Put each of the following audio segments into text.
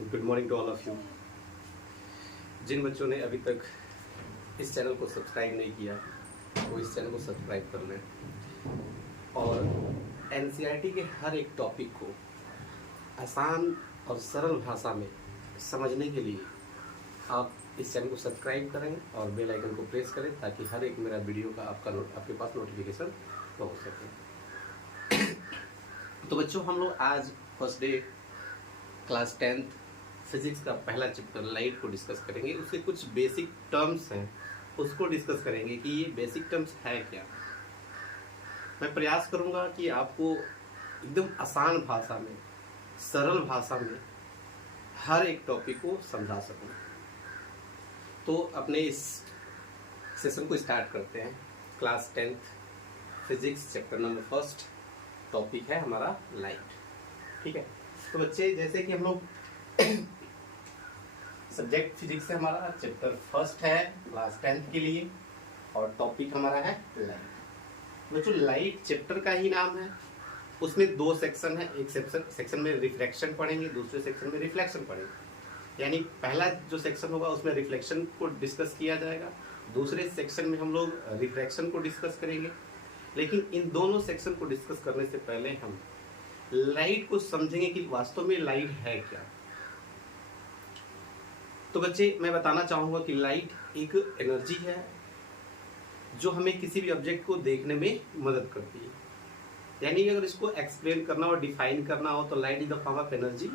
Good morning to all of you. जिन बच्चों ने अभी तक इस चैनल को सब्सक्राइब नहीं किया वो इस चैनल को सब्सक्राइब कर लें और एनसीईआरटी के हर एक टॉपिक को आसान और सरल भाषा में समझने के लिए आप इस चैनल को सब्सक्राइब करें और बेल आइकन को प्रेस करें ताकि हर एक मेरा वीडियो का आपके पास नोटिफिकेशन पहुंच सके। तो बच्चों, हम लोग आज first day class 10th physics का पहला चैप्टर लाइट को डिस्कस करेंगे। उसके कुछ बेसिक टर्म्स हैं उसको डिस्कस करेंगे कि ये बेसिक टर्म्स है क्या। मैं प्रयास करूंगा कि आपको एकदम आसान भाषा में, सरल भाषा में हर एक टॉपिक को समझा सकूं। तो अपने इस सेशन को स्टार्ट करते हैं। Class 10th physics chapter number first topic है हमारा लाइट। ठीक है, तो बच्चे जैसे कि हम लोग सब्जेक्ट फिजिक्स से हमारा चैप्टर फर्स्ट है क्लास 10th के लिए और टॉपिक हमारा है लाइट। बच्चों, लाइट चैप्टर का ही नाम है। उसमें दो सेक्शन है। एक सेक्शन में रिफ्रैक्शन पढ़ेंगे, दूसरे सेक्शन में रिफ्लेक्शन पढ़ेंगे। यानी पहला जो सेक्शन होगा उसमें रिफ्लेक्शन को डिस्कस किया जाएगा, दूसरे सेक्शन में हम लोग रिफ्रैक्शन को डिस्कस करेंगे। लेकिन इन दोनों सेक्शन को डिस्कस करने से पहले हम लाइट को समझेंगे कि वास्तव में लाइट है क्या। तो बच्चे, मैं बताना चाहूंगा कि लाइट एक एनर्जी है जो हमें किसी भी ऑब्जेक्ट को देखने में मदद करती है। यानी अगर इसको एक्सप्लेन करना और डिफाइन करना हो तो light is the form of energy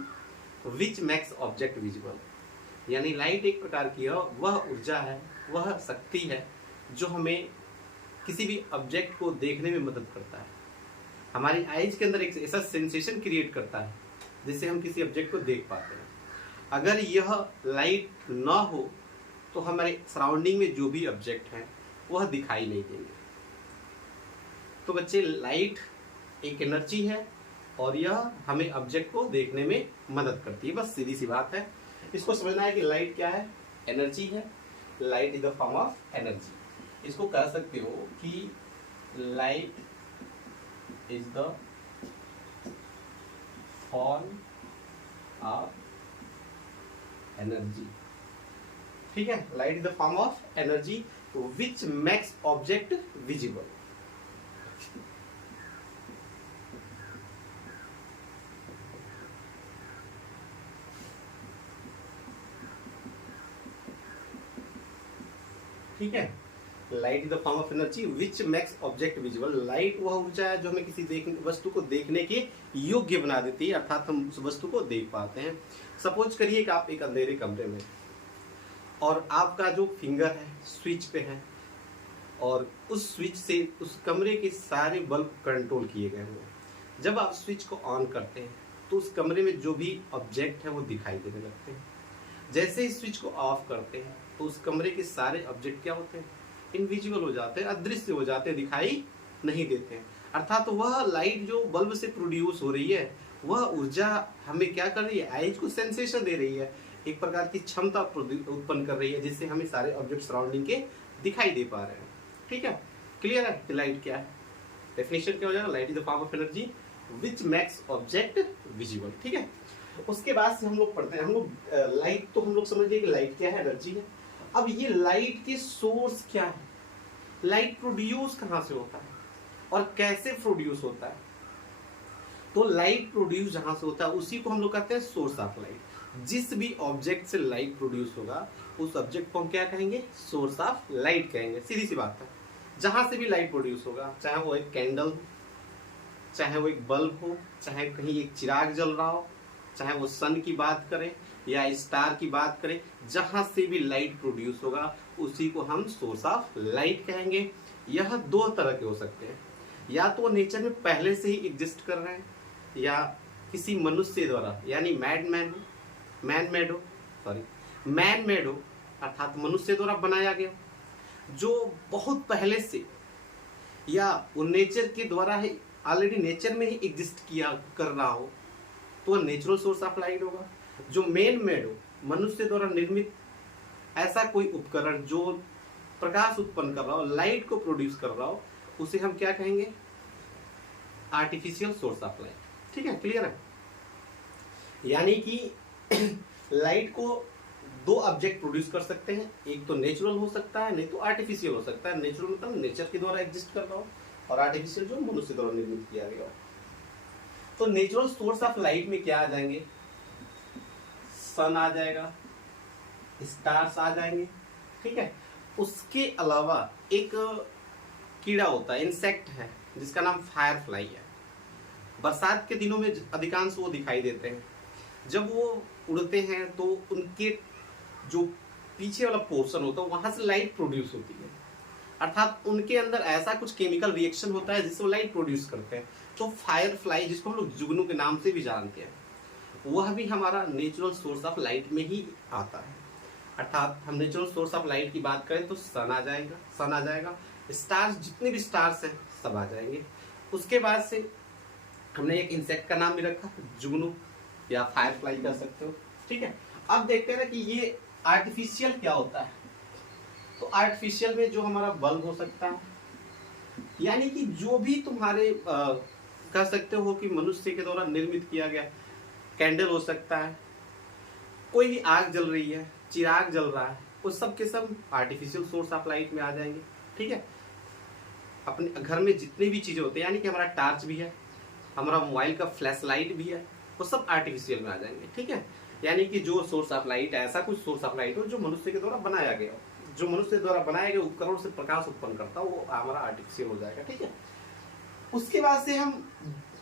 which makes object visible. यानी लाइट एक प्रकार की वह ऊर्जा है, वह शक्ति है जो हमें किसी भी ऑब्जेक्ट को देखने में मदद करता है। हमारी आईज के अंदर एक ऐसा सेंसेशन क्रिएट करता है जिससे हम किसी ऑब्जेक्ट को देख पाते हैं। अगर यह लाइट ना हो तो हमारे सराउंडिंग में जो भी ऑब्जेक्ट हैं वह दिखाई नहीं देंगे। तो बच्चे, लाइट एक एनर्जी है और यह हमें ऑब्जेक्ट को देखने में मदद करती है। बस सीधी सी बात है। इसको समझना है कि लाइट क्या है, एनर्जी है। Light is the form of energy. इसको कह सकते हो कि light is the form of energy. ठीक है, light is the form of energy which makes object visible. ठीक है, light is the form of energy which makes object visible. Light वह ऊर्जा है जो हमें किसी वस्तु को देखने के योग्य बना देती है, अर्थात हम उस वस्तु को देख पाते हैं। सपोज करिए कि आप एक अंधेरे कमरे में और आपका जो फिंगर है स्विच पे है और उस स्विच से उस कमरे के सारे बल्ब कंट्रोल किए गए हुए। जब आप स्विच को ऑन करते हैं तो उस कमरे में जो भी ऑब्जेक्ट है वो दिखाई देने लगते हैं। जैसे ही स्विच को ऑफ करते हैं तो उस कमरे के सारे ऑब्जेक्ट क्या होते हैं, इनविजिबल हो जाते हैं, अदृश्य हो जाते हैं, दिखाई नहीं देते हैं। अर्थात वह लाइट जो बल्ब से प्रोड्यूस हो रही है वह ऊर्जा हमें क्या कर रही है, आईज को सेंसेशन दे रही है, एक प्रकार की क्षमता उत्पन्न कर रही है जिससे हमें सारे ऑब्जेक्ट सराउंडिंग के दिखाई दे पा रहे हैं। ठीक है, क्लियर है कि लाइट क्या है। डेफिनेशन क्या हो जाएगा, light is the form of energy which makes object visible. ठीक है, उसके बाद से हम लोग पढ़ते हैं। हम लोग लाइट तो हम लोग समझ गए कि लाइट क्या है, एनर्जी है। अब ये लाइट के सोर्स क्या है, लाइट प्रोड्यूस कहां से होता है और कैसे प्रोड्यूस होता है। तो लाइट प्रोड्यूस जहां से होता है उसी को हम लोग कहते हैं सोर्स ऑफ लाइट। जिस भी ऑब्जेक्ट से लाइट प्रोड्यूस होगा उस ऑब्जेक्ट को हम क्या कहेंगे, सोर्स ऑफ लाइट कहेंगे। सीधी सी बात है। जहां से भी लाइट प्रोड्यूस होगा, चाहे वो एक कैंडल हो, चाहे वो एक बल्ब हो, चाहे कहीं एक चिराग जल रहा हो, चाहे वो सन की बात करें या स्टार की बात करें, जहां से भी लाइट प्रोड्यूस होगा उसी को हम सोर्स ऑफ लाइट कहेंगे। यह दो तरह के हो सकते हैं, या तो नेचर में पहले से ही एग्जिस्ट कर रहे हैं या किसी मनुष्य द्वारा, यानी मैन मेड हो अर्थात मनुष्य द्वारा बनाया गया, जो बहुत पहले से, या वो नेचर के द्वारा ही ऑलरेडी नेचर में ही एग्जिस्ट किया कर रहा हो तो नेचुरल सोर्स ऑफ लाइट होगा। जो मैन मेड हो, मनुष्य द्वारा निर्मित ऐसा कोई उपकरण जो प्रकाश उत्पन्न कर रहा हो, लाइट को प्रोड्यूस कर रहा हो, उसे हम क्या कहेंगे, आर्टिफिशियल सोर्स ऑफ लाइट। ठीक है, क्लियर है। यानी कि लाइट को दो ऑब्जेक्ट प्रोड्यूस कर सकते हैं, एक तो नेचुरल हो सकता है, नहीं तो आर्टिफिशियल हो सकता है। नेचुरल मतलब नेचर के द्वारा एग्जिस्ट कर रहा हो, और आर्टिफिशियल जो मनुष्य द्वारा निर्मित किया गया हो। तो नेचुरल सोर्स ऑफ लाइट में क्या आ जाएंगे, सन आ जाएगा, स्टार्स आ जाएंगे, ठीक है। उसके अलावा एक कीड़ा होता है, इंसेक्ट है, जिसका नाम फायर फ्लाई है। बरसात के दिनों में अधिकांश वो दिखाई देते हैं। जब वो उड़ते हैं तो उनके जो पीछे वाला पोर्शन होता है वहां से लाइट प्रोड्यूस होती है, अर्थात उनके अंदर ऐसा कुछ केमिकल रिएक्शन होता है जिससे वो लाइट प्रोड्यूस करते हैं। तो फायर फ्लाई, जिसको हम लोग जुगनू के नाम से भी जानते हैं, वह भी हमारा नेचुरल सोर्स ऑफ लाइट में ही आता है। अर्थात हम नेचुरल सोर्स ऑफ लाइट की बात करें तो सन आ जाएगा, स्टार्स, जितने भी स्टार्स हैं सब आ जाएंगे। उसके बाद से हमने एक इंसेक्ट का नाम भी रखा, जुगनू या फायर फ्लाई कह सकते हो, ठीक है। अब देखते हैं ना कि ये आर्टिफिशियल क्या होता है। तो आर्टिफिशियल में जो हमारा बल्ब हो सकता है, यानी कि जो भी तुम्हारे कह सकते हो कि मनुष्य के द्वारा निर्मित किया गया कैंडल हो सकता है, कोई भी आग जल रही है, चिराग जल रहा है, वो सब के सब आर्टिफिशियल सोर्स ऑफ लाइट में आ जाएंगे, ठीक है। अपने घर में जितनी भी चीजें होती है, यानी कि हमारा टार्च भी है, हमारा मोबाइल का फ्लैश लाइट भी है, वो सब आर्टिफिशियल में आ जाएंगे, ठीक है। यानी कि जो सोर्स ऑफ लाइट, ऐसा कुछ सोर्स ऑफ लाइट हो जो मनुष्य के द्वारा बनाया गया हो, जो मनुष्य द्वारा बनाए गए उपकरण से प्रकाश उत्पन्न करता हो, वो हमारा आर्टिफिशियल हो जाएगा, ठीक है। उसके बाद से हम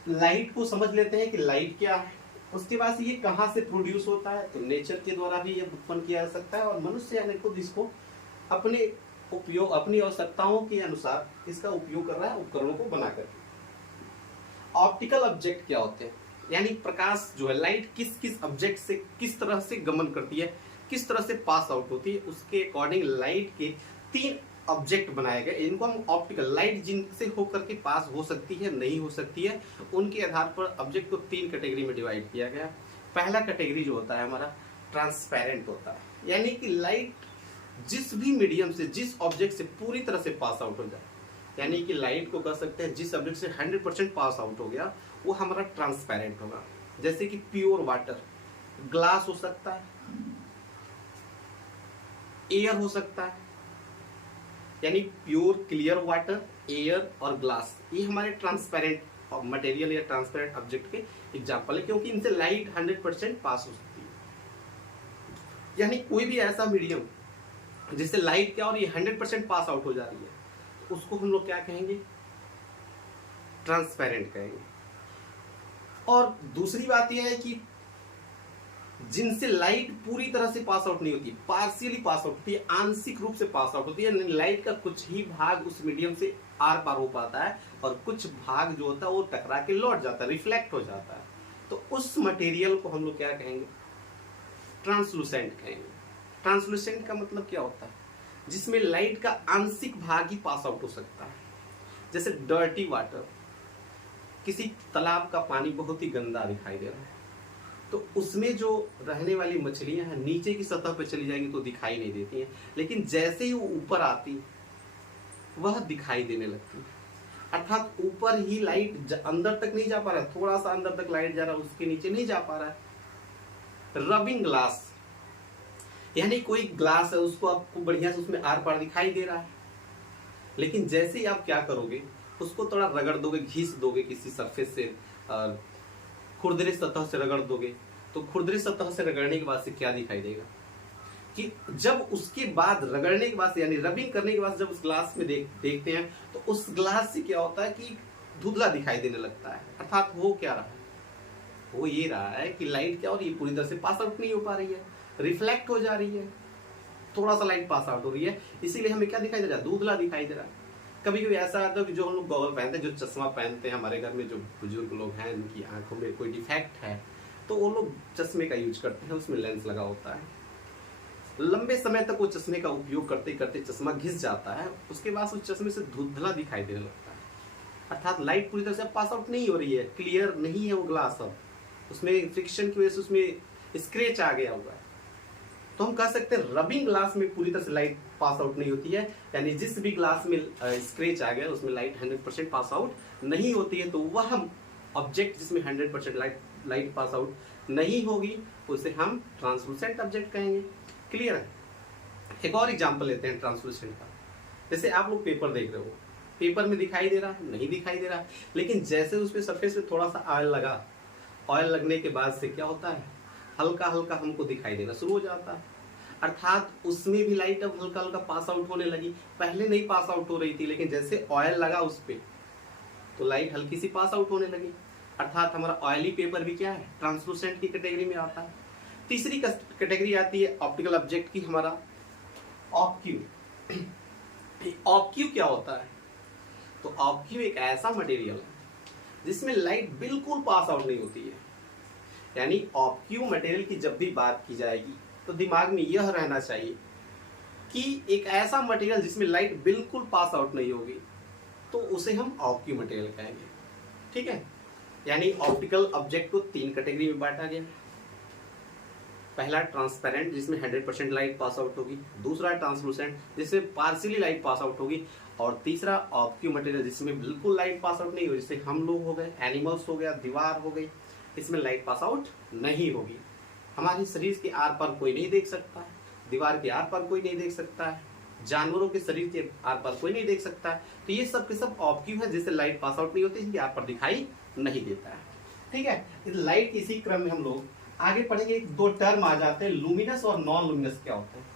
लाइट को समझ लेते हैं कि लाइट क्या है। उसके बाद से ये कहाँ से प्रोड्यूस होता है, तो नेचर के द्वारा भी ये उत्पन्न किया जा सकता है, और मनुष्य यानी खुद इसको अपने उपयोग, अपनी आवश्यकताओं के अनुसार इसका उपयोग कर रहा है उपकरणों को बनाकर। ऑप्टिकल ऑब्जेक्ट क्या होते हैं, यानी प्रकाश जो है, लाइट किस किस ऑब्जेक्ट से किस तरह से गमन करती है, किस तरह से पास आउट होती है, उसके अकॉर्डिंग लाइट के 3 ऑब्जेक्ट बनाए गए। इनको हम ऑप्टिकल, लाइट जिनसे होकर के पास हो सकती है, नहीं हो सकती है, उनके आधार पर ऑब्जेक्ट को 3 कैटेगरी में डिवाइड किया गया। पहला कैटेगरी जो होता है हमारा ट्रांसपेरेंट होता है, यानी कि लाइट जिस भी मीडियम से, जिस ऑब्जेक्ट से पूरी तरह से पास आउट हो जाए, यानी कि लाइट को कह सकते हैं जिस ऑब्जेक्ट से 100% पास आउट हो गया, वो हमारा ट्रांसपेरेंट होगा। जैसे कि प्योर वाटर, ग्लास हो सकता है, एयर हो सकता है, यानी प्योर क्लियर वाटर, एयर और ग्लास, ये हमारे ट्रांसपेरेंट मटेरियल या ट्रांसपेरेंट ऑब्जेक्ट के एग्जांपल है, क्योंकि इनसे लाइट 100% पास हो सकती है। यानी कोई भी ऐसा मीडियम जिससे लाइट क्या और ये 100% पास आउट हो जा रही है, उसको हम लोग क्या कहेंगे, ट्रांसपेरेंट कहेंगे। और दूसरी बात यह है कि जिनसे लाइट पूरी तरह से पास आउट नहीं होती, पार्शियली पास आउट होती है, आंशिक रूप से पास आउट होती है, लाइट का कुछ ही भाग उस मीडियम से आर पार हो पाता है, और कुछ भाग जो होता है वो टकरा के लौट जाता है, रिफ्लेक्ट हो जाता है। तो उस मटेरियल को हम लोग क्या कहेंगे, ट्रांसलूसेंट कहेंगे। ट्रांसलूसेंट का मतलब क्या होता है, जिसमें लाइट का आंशिक भाग ही पास आउट हो सकता है। जैसे डर्टी वाटर, किसी तालाब का पानी बहुत ही गंदा दिखाई दे रहा है, तो उसमें जो रहने वाली मछलियां हैं नीचे की सतह पर चली जाएंगी तो दिखाई नहीं देती हैं, लेकिन जैसे ही वो ऊपर आती वह दिखाई देने लगती है। अर्थात ऊपर ही लाइट अंदर तक नहीं जा पा रहा है, थोड़ा सा अंदर तक लाइट जा रहा है, उसके नीचे नहीं जा पा रहा है। रबिंग ग्लास, यानी कोई ग्लास है, उसको आपको बढ़िया से उसमें आर पार दिखाई दे रहा है, लेकिन जैसे ही आप क्या करोगे, उसको थोड़ा रगड़ दोगे, घिस दोगे किसी सरफेस से, खुरदरी सतह से रगड़ दोगे, तो खुरदरी सतह से रगड़ने के बाद से क्या दिखाई देगा कि जब उसके बाद रगड़ने के बाद, यानी रबिंग करने के बाद जब उस ग्लास में देखते हैं, तो उस ग्लास से क्या होता है कि धुंधला दिखाई देने लगता है। अर्थात वो क्या रहा है, वो ये रहा है कि लाइट क्या, और ये पूरी तरह से पास आउट नहीं हो पा रही है, रिफ्लेक्ट हो जा रही है, थोड़ा सा लाइट पास आउट हो रही है, इसीलिए हमें क्या दिखाई दे रहा है, धुंधला दिखाई दे रहा है। कभी कभी ऐसा आता है कि जो हम लोग गॉगल पहनते हैं, जो चश्मा पहनते हैं, हमारे घर में जो बुजुर्ग लोग हैं उनकी आंखों में कोई डिफेक्ट है, तो वो लोग चश्मे का यूज करते हैं, उसमें लेंस लगा होता है, लंबे समय तक वो चश्मे का उपयोग करते करते चश्मा घिस जाता है, उसके बाद उस चश्मे से धुंधला दिखाई देने लगता है। अर्थात लाइट पूरी तरह से पास आउट नहीं हो रही है, क्लियर नहीं है वो ग्लास, अब उसमें फ्रिक्शन की वजह से उसमें स्क्रैच आ गया हुआ है। तो हम कह सकते हैं रबिंग ग्लास में पूरी तरह से लाइट पास आउट नहीं होती है, यानी जिस भी ग्लास में स्क्रैच आ गया उसमें लाइट 100% पास आउट नहीं होती है। तो वह हम ऑब्जेक्ट जिसमें 100% लाइट लाइट पास आउट नहीं होगी उसे हम ट्रांसलूसेंट ऑब्जेक्ट कहेंगे। क्लियर है? एक और एग्जांपल लेते हैं ट्रांसलूसेंट का। जैसे आप लोग पेपर देख रहे हो, पेपर में दिखाई दे रहा है, नहीं दिखाई दे रहा है, लेकिन जैसे उस पे सरफेस पे थोड़ा सा ऑयल लगा, ऑयल लगने के बाद से क्या होता है, हल्का हल्का हमको दिखाई देना शुरू हो जाता है। अर्थात उसमें भी लाइट अब हल्का हल्का पास आउट होने लगी। पहले नहीं पास आउट हो रही थी, लेकिन जैसे ऑयल लगा उस पे तो लाइट हल्की सी पास आउट होने लगी। अर्थात हमारा ऑयली पेपर भी क्या है, ट्रांसलूसेंट की कैटेगरी में आता है। तीसरी कैटेगरी आती है ऑप्टिकल ऑब्जेक्ट की, हमारा ऑब्क्यू। ऑब्क्यू क्या होता है? तो ऑब्क्यू एक ऐसा मटेरियल है जिसमें लाइट बिल्कुल पास आउट नहीं होती है। यानी ऑब्क्यू मटेरियल की जब भी बात की जाएगी तो दिमाग में यह रहना चाहिए कि एक ऐसा मटेरियल जिसमें लाइट बिल्कुल पास आउट नहीं होगी तो उसे हम ऑब्क्यू मटेरियल कहेंगे। ठीक है? यानी ऑप्टिकल ऑब्जेक्ट को 3 कैटेगरी में बांटा गया। पहला ट्रांसपेरेंट जिसमें 100% लाइट पास आउट होगी, दूसरा ट्रांसलूसेंट जिसमें पार्शियली लाइट पास आउट होगी, और तीसरा ऑब्क्यू मटेरियल जिसमें बिल्कुल लाइट पास आउट नहीं होगी, जैसे हम लोग हो गए, एनिमल्स हो गया, दीवार हो गई, इसमें लाइट पास आउट नहीं होगी। हमारे शरीर के आर पार कोई नहीं देख सकता है, दीवार के आर पार कोई नहीं देख सकता है, जानवरों के शरीर के आर पार कोई नहीं देख सकता है। तो ये सब के सब ऑब्क्यू है जिससे लाइट पास आउट नहीं होती, इनके आर पार दिखाई नहीं देता है। ठीक है? इस लाइट इसी क्रम में हम लोग आगे पढ़ेंगे। 2 टर्म आ जाते हैं, लुमिनस और नॉन लुमिनस। क्या होते हैं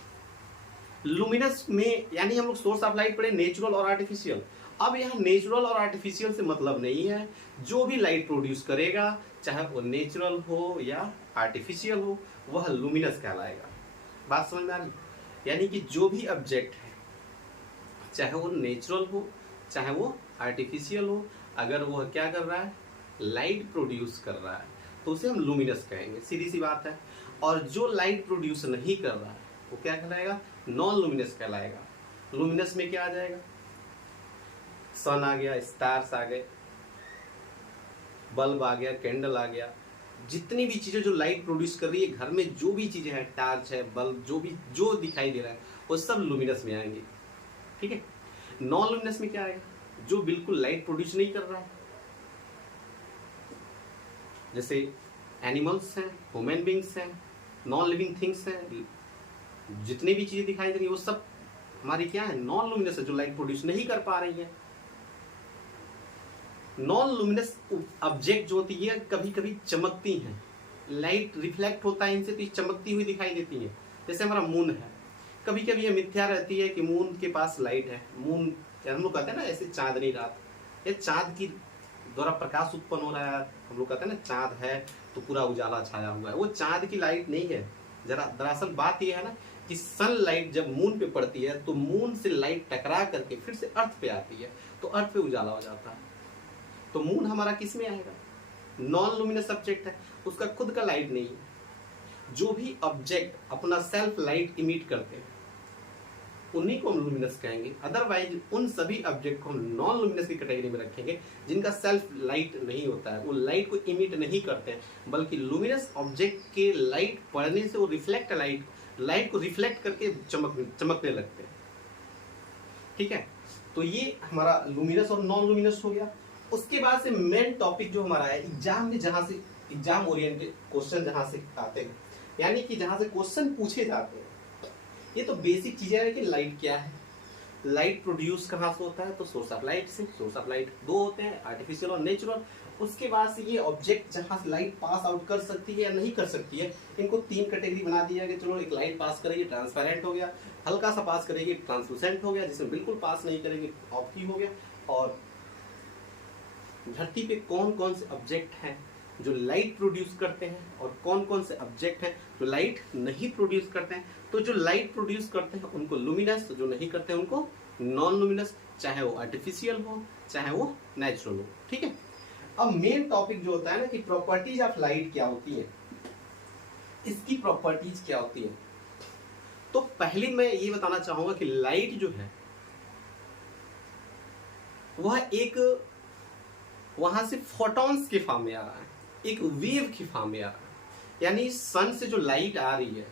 लुमिनस में? यानी हम लोग सोर्स ऑफ लाइट पढ़े नेचुरल और आर्टिफिशियल। अब यहाँ नेचुरल और आर्टिफिशियल से मतलब नहीं है, जो भी लाइट प्रोड्यूस करेगा चाहे वो नेचुरल हो या आर्टिफिशियल हो वह लुमिनस कहलाएगा। बात समझ में आ रही? यानी कि जो भी ऑब्जेक्ट है चाहे वो नेचुरल हो चाहे वो आर्टिफिशियल हो, अगर वह क्या कर रहा है, लाइट प्रोड्यूस कर रहा है तो उसे हम लुमिनस कहेंगे। सीधी सी बात है। और जो लाइट प्रोड्यूस नहीं कर रहा है वो क्या कहलाएगा, नॉन लुमिनस कहलाएगा। लुमिनस में क्या आ जाएगा, सन आ गया, स्टार्स आ गए, बल्ब आ गया, कैंडल आ गया, जितनी भी चीजें जो लाइट प्रोड्यूस कर रही है, घर में जो भी चीजें हैं, टार्च है, बल्ब, जो दिखाई दे रहा है वो सब लुमिनस में आएंगे। ठीक है? नॉन लुमिनस में क्या आएगा, जो बिल्कुल लाइट प्रोड्यूस नहीं कर रहा है, जैसे एनिमल्स हैं, ह्यूमन बींग्स हैं, नॉन लिविंग थिंग्स हैं, जितनी भी चीजें दिखाई दे रही है वो सब हमारी क्या है, नॉन लुमिनस है, जो लाइट प्रोड्यूस नहीं कर पा रही है। नॉन लुमिनस ऑब्जेक्ट जो होती है कभी कभी चमकती हैं, लाइट रिफ्लेक्ट होता है इनसे तो ये चमकती हुई दिखाई देती है। जैसे हमारा मून है, कभी कभी ये मिथ्या रहती है कि मून के पास लाइट है, मून हम लोग कहते हैं ना ऐसे चांदनी रात, ये चांद की द्वारा प्रकाश उत्पन्न हो रहा है, हम लोग कहते हैं ना चांद है तो पूरा उजाला छाया हुआ है, वो चांद की लाइट नहीं है। जरा दरअसल बात यह है ना कि सनलाइट जब मून पे पड़ती है तो मून से लाइट टकरा करके फिर से अर्थ पे आती है तो अर्थ पे उजाला हो जाता है। तो मून हमारा किस में आएगा, नॉन लुमिनस ऑब्जेक्ट है, उसका खुद का लाइट नहीं है। जो भी ऑब्जेक्ट अपना सेल्फ लाइट इमिट करते हैं उन्हीं को हम लुमिनस कहेंगे। अदरवाइज उन सभी ऑब्जेक्ट को हम नॉन लुमिनस की कैटेगरी में रखेंगे जिनका सेल्फ लाइट नहीं होता है, वो लाइट को इमिट नहीं करते हैं, बल्कि लुमिनस ऑब्जेक्ट के लाइट पड़ने से वो रिफ्लेक्ट लाइट को रिफ्लेक्ट करके चमकने लगते हैं। ठीक है? तो ये हमारा लुमिनस और नॉन लुमिनस हो गया। उसके बाद से मेन टॉपिक जो हमारा है एग्जाम में, जहां से एग्जाम ओरिएंटेड क्वेश्चन जहां से आते हैं, यानी कि जहां से क्वेश्चन पूछे जाते हैं, ये तो बेसिक चीजें है कि लाइट क्या है, लाइट प्रोड्यूस कहाँ से होता है, तो सोर्स ऑफ लाइट से। सोर्स ऑफ लाइट 2 होते हैं, आर्टिफिशियल और नेचुरल। उसके बाद से ये ऑब्जेक्ट जहां से लाइट पास आउट कर सकती है या नहीं कर सकती है, इनको 3 कैटेगरी बना दिया गया। चलो, एक लाइट पास करेगी ट्रांसपेरेंट हो गया, हल्का सा पास करेगी ट्रांसलूसेंट हो गया, जिसमें बिल्कुल पास नहीं करेगी ऑब्क्यू हो गया। और धरती पे कौन कौन से ऑब्जेक्ट हैं जो लाइट प्रोड्यूस करते हैं और कौन कौन से ऑब्जेक्ट हैं जो लाइट नहीं प्रोड्यूस करते हैं। तो जो लाइट प्रोड्यूस करते हैं उनको लुमिनस, जो नहीं करते हैं उनको नॉन लुमिनस, चाहे वो आर्टिफिशियल हो चाहे वो नेचुरल हो। ठीक है? अब मेन टॉपिक जो होता है ना कि प्रॉपर्टीज ऑफ लाइट क्या होती है, इसकी प्रॉपर्टीज क्या होती है। तो पहले मैं ये बताना चाहूंगा कि लाइट जो है वह एक वहां से फोटॉन्स के फॉर्म में आ रहा है, एक वेव की फॉर्म में आ रहा है। यानी सन से जो लाइट आ रही है,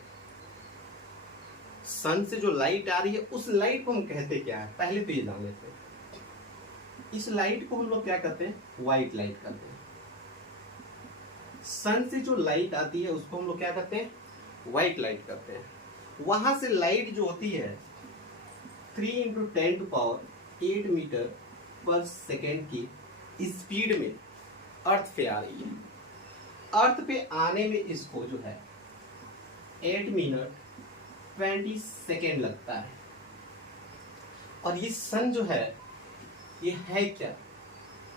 सन से जो लाइट आ रही है, उस लाइट को हम कहते क्या है, पहले तो ये जान लेते हैं। इस लाइट को हम लोग क्या कहते हैं, व्हाइट लाइट कहते हैं। सन से जो लाइट आती है उसको हम लोग क्या करते हैं, व्हाइट लाइट करते हैं। वहां से लाइट जो होती है 3 × 10⁸ मीटर पर सेकेंड की स्पीड में अर्थ पे आ रही है। अर्थ पे आने में इसको जो है 8 मिनट 20 सेकेंड लगता है। और ये सन जो है ये है क्या,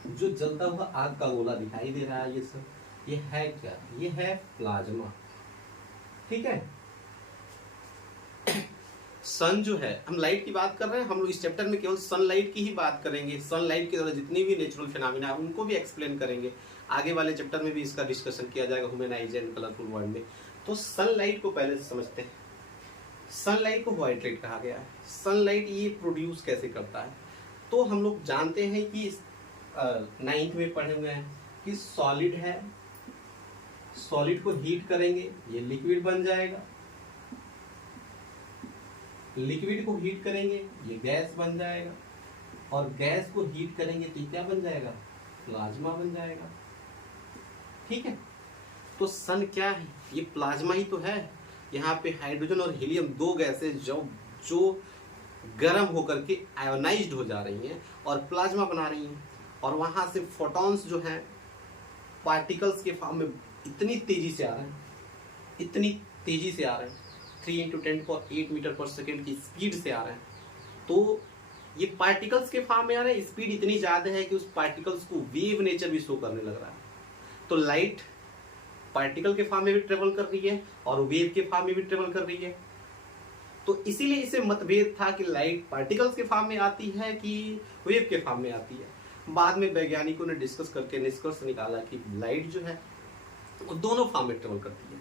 जो जलता हुआ आग का गोला दिखाई दे रहा है ये सब, ये है क्या, ये है प्लाज्मा। ठीक है, सन जो है, हम लाइट की बात कर रहे हैं, हम लोग इस चैप्टर में केवल सनलाइट की ही बात करेंगे। सनलाइट के द्वारा जितनी भी नेचुरल फिनोमेना है उनको भी एक्सप्लेन करेंगे। आगे वाले चैप्टर में भी इसका डिस्कशन किया जाएगा, human eyes and colourful world में। तो सनलाइट को पहले समझते हैं। सनलाइट को व्हाइट लाइट कहा गया है। सनलाइट ये प्रोड्यूस कैसे करता है, तो हम लोग जानते हैं कि 9th में पढ़े हुए हैं कि सॉलिड है, सॉलिड को हीट करेंगे ये लिक्विड बन जाएगा, लिक्विड को हीट करेंगे ये गैस बन जाएगा, और गैस को हीट करेंगे तो क्या बन जाएगा, प्लाज्मा बन जाएगा। ठीक है, तो सन क्या है, ये प्लाज्मा ही तो है। यहाँ पे हाइड्रोजन और हीलियम दो गैसें जो गर्म होकर के आयोनाइज्ड हो जा रही हैं और प्लाज्मा बना रही हैं, और वहां से फोटॉन्स जो हैं पार्टिकल्स के फॉर्म में इतनी तेजी से आ रहे हैं, इतनी तेजी से आ रहे हैं, 3 × 10⁸ मीटर पर सेकेंड की स्पीड से आ रहे हैं। तो ये पार्टिकल्स के फॉर्म में आ रहे हैं, स्पीड इतनी ज्यादा है कि उस पार्टिकल्स को वेव नेचर भी शो करने लग रहा है। तो लाइट पार्टिकल के फॉर्म में भी ट्रेवल कर रही है और वेव के फॉर्म में भी ट्रेवल कर रही है। तो इसीलिए इसे मतभेद था कि लाइट पार्टिकल्स के फॉर्म में आती है कि वेव के फॉर्म में आती है। बाद में वैज्ञानिकों ने डिस्कस करके निष्कर्ष निकाला कि लाइट जो है वो दोनों फॉर्म में ट्रेवल करती है।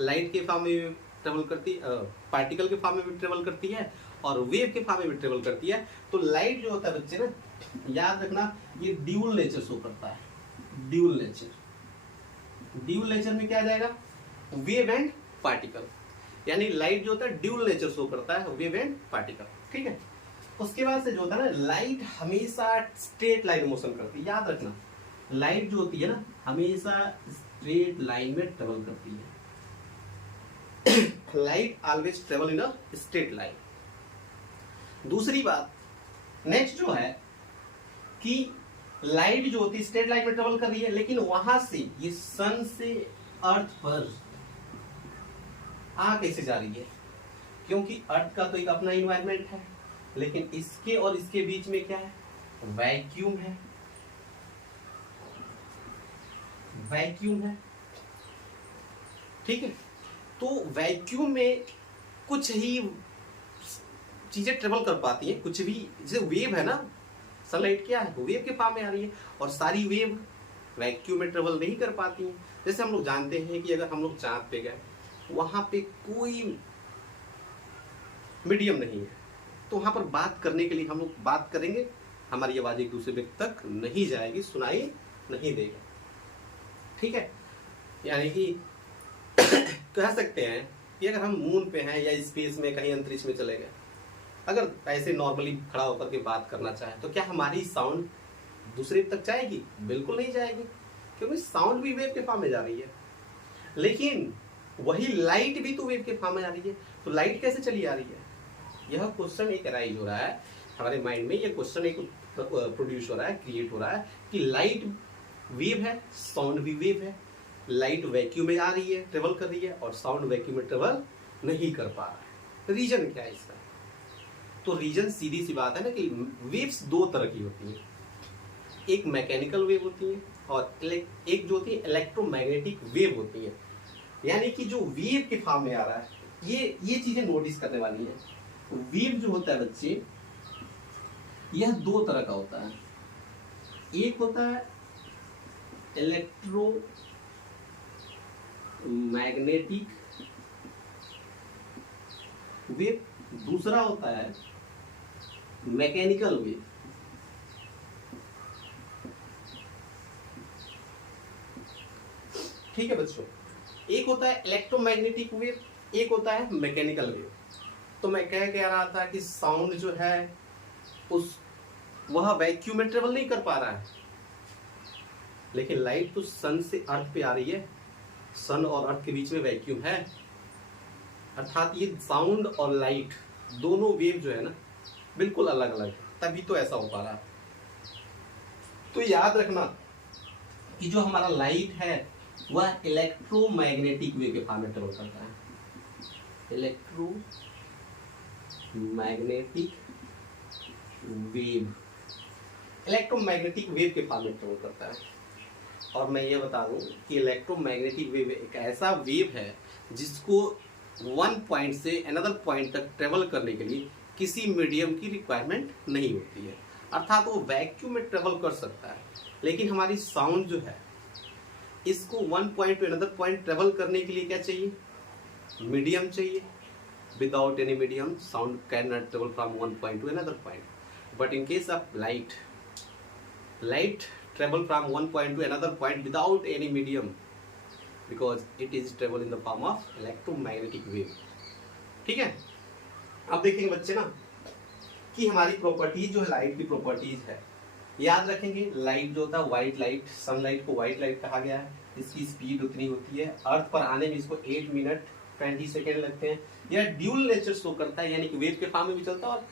लाइट के फॉर्म में भी ट्रेवल करती, पार्टिकल के फॉर्म में भी ट्रेवल करती है और वेव के फॉर्म में भी ट्रेवल करती है। तो लाइट जो होता है बच्चे ना, याद रखना, ये ड्यूल नेचर शो करता है। ड्यूल नेचर, ड्यूल नेचर में क्या आ जाएगा, वेव एंड पार्टिकल, यानी लाइट जो होता है ड्यूल नेचर शो करता है, वेव एंड पार्टिकल। ठीक है, उसके बाद से जो होता है ना, लाइट हमेशा स्ट्रेट लाइन मोशन करती है। याद रखना, लाइट जो होती है ना हमेशा स्ट्रेट लाइन में ट्रेवल करती है। Light always travel in a straight line. दूसरी बात नेक्स्ट जो है कि लाइट जो होती है स्ट्रेट लाइन में ट्रेवल कर रही है, लेकिन वहां से ये सन से अर्थ पर आ कैसे जा रही है, क्योंकि अर्थ का तो एक अपना इन्वायरमेंट है, लेकिन इसके और इसके बीच में क्या है, वैक्यूम है। वैक्यूम है, ठीक है। तो वैक्यूम में कुछ ही चीजें ट्रेवल कर पाती हैं, कुछ भी, जैसे वेव है ना, सनलाइट क्या है, वेव के फॉर्म में आ रही है, और सारी वेव वैक्यूम में ट्रेवल नहीं कर पाती हैं। जैसे हम लोग जानते हैं कि अगर हम लोग चांद पे गए, वहां पे कोई मीडियम नहीं है, तो वहां पर बात करने के लिए हम लोग बात करेंगे, हमारी आवाज एक दूसरे व्यक्ति तक नहीं जाएगी, सुनाई नहीं देगा। ठीक है, यानी कि कह सकते हैं कि अगर हम मून पे हैं या स्पेस में कहीं अंतरिक्ष में चले गए, अगर ऐसे नॉर्मली खड़ा होकर के बात करना चाहे तो क्या हमारी साउंड दूसरे तक जाएगी? बिल्कुल नहीं जाएगी, क्योंकि साउंड भी वेव के फॉर्म में जा रही है। लेकिन वही लाइट भी तो वेव के फॉर्म में आ रही है, तो लाइट कैसे चली आ रही है? यह क्वेश्चन एक अराइज हो रहा है हमारे माइंड में, यह क्वेश्चन एक प्रोड्यूस हो रहा है, क्रिएट हो रहा है कि लाइट वेव है, साउंड भी वेव है, लाइट वैक्यूम में आ रही है, ट्रेवल कर रही है, और साउंड वैक्यूम में ट्रेवल नहीं कर पा रहा है। रीजन क्या है इसका? तो रीजन सीधी सी बात है ना कि वेव्स दो तरह की होती हैं, एक मैकेनिकल वेव होती है और एक जो होती है इलेक्ट्रोमैग्नेटिक वेव होती है। यानी कि जो वेव के फॉर्म में आ रहा है, ये चीजें नोटिस करने वाली है। वेव जो होता है बच्चे, यह दो तरह का होता है, एक होता है इलेक्ट्रो मैग्नेटिक वेव, दूसरा होता है मैकेनिकल वेव। ठीक है बच्चों, एक होता है इलेक्ट्रोमैग्नेटिक वेव, एक होता है मैकेनिकल वेव। तो मैं कह रहा था कि साउंड जो है वह वैक्यूम में ट्रेवल नहीं कर पा रहा है, लेकिन लाइट तो सन से अर्थ पे आ रही है, सन और अर्थ के बीच में वैक्यूम है, अर्थात ये साउंड और लाइट दोनों वेव जो है ना बिल्कुल अलग अलग है, तभी तो ऐसा हो पा रहा है। तो याद रखना कि जो हमारा लाइट है वह इलेक्ट्रोमैग्नेटिक वेव के फॉर्म में ट्रेवल करता है, इलेक्ट्रोमैग्नेटिक वेव, इलेक्ट्रोमैग्नेटिक वेव के फॉर्म में ट्रेवल करता है। और मैं ये बता दूं कि इलेक्ट्रोमैग्नेटिक वेव एक ऐसा वेव है जिसको वन पॉइंट से अनदर पॉइंट तक ट्रेवल करने के लिए किसी मीडियम की रिक्वायरमेंट नहीं होती है, अर्थात वो वैक्यूम में ट्रेवल कर सकता है। लेकिन हमारी साउंड जो है इसको one point two another point travel करने के लिए क्या चाहिए, मीडियम चाहिए। Without any medium sound can not travel from one point two another point, but in case of light, light travel from one point to another point without any medium because it is travel in the form of electromagnetic wave। ठीक है, अब देखेंगे बच्चे ना कि हमारी properties जो है लाइट की प्रॉपर्टीज है, याद रखेंगे लाइट जो होता है व्हाइट लाइट, सनलाइट को व्हाइट लाइट कहा गया है, इसकी स्पीड उतनी होती है, अर्थ पर आने में इसको 8 मिनट 20 सेकेंड लगते हैं। यह ड्यूल नेचर शो करता है, यानी कि वेव के फॉर्म में भी चलता है और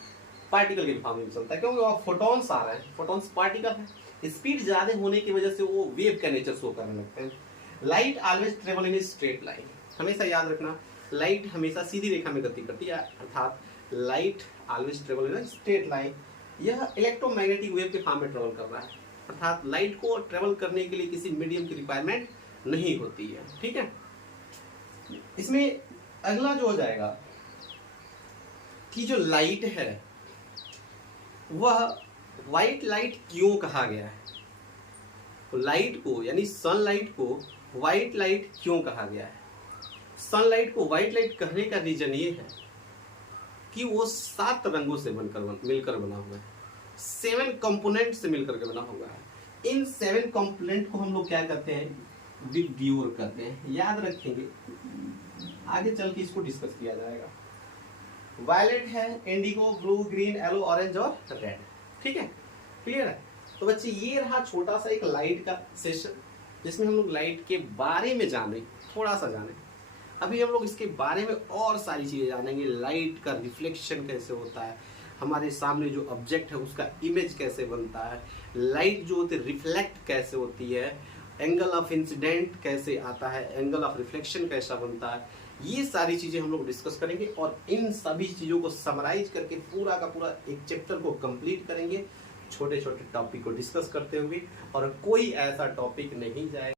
पार्टिकल के फॉर्म में भी चलता है, क्योंकि वहाँ फोटॉन्स आ रहे हैं, फोटॉन्स पार्टिकल है, स्पीड ज्यादा होने की वजह से वो वेव का नेचर शो करने लगते हैं। Light always travel in straight line, हमेशा याद रखना लाइट हमेशा सीधी रेखा में गति करती है, अर्थात light always travel in straight line. यह इलेक्ट्रोमैग्नेटिक वेव के फॉर्म में ट्रेवल कर रहा है, अर्थात लाइट को ट्रेवल करने के लिए किसी मीडियम की रिक्वायरमेंट नहीं होती है। ठीक है, इसमें अगला जो हो जाएगा कि जो लाइट है वह व्हाइट लाइट क्यों कहा गया है, तो लाइट को यानी सनलाइट को व्हाइट लाइट क्यों कहा गया है। सनलाइट को व्हाइट लाइट कहने का रीजन ये है कि वो 7 रंगों से मिलकर बना हुआ है, 7 कंपोनेंट से मिलकर के बना हुआ है। इन 7 कंपोनेंट को हम लोग क्या करते हैं, विब्यूर करते हैं। याद रखेंगे, आगे चल के इसको डिस्कस किया जाएगा। वायलेट है, Indigo, blue, green, yellow, orange और रेड। ठीक है, क्लियर है। तो बच्चे ये रहा छोटा सा एक लाइट का सेशन जिसमें हम लोग लाइट के बारे में जाने, थोड़ा सा जाने। अभी हम लोग इसके बारे में और सारी चीजें जानेंगे, लाइट का रिफ्लेक्शन कैसे होता है, हमारे सामने जो ऑब्जेक्ट है उसका इमेज कैसे बनता है, लाइट जो होती है रिफ्लेक्ट कैसे होती है, एंगल ऑफ इंसिडेंट कैसे आता है, एंगल ऑफ रिफ्लेक्शन कैसा बनता है, ये सारी चीजें हम लोग डिस्कस करेंगे। और इन सभी चीजों को समराइज करके पूरा का पूरा एक चैप्टर को कंप्लीट करेंगे, छोटे छोटे टॉपिक को डिस्कस करते हुए, और कोई ऐसा टॉपिक नहीं जाए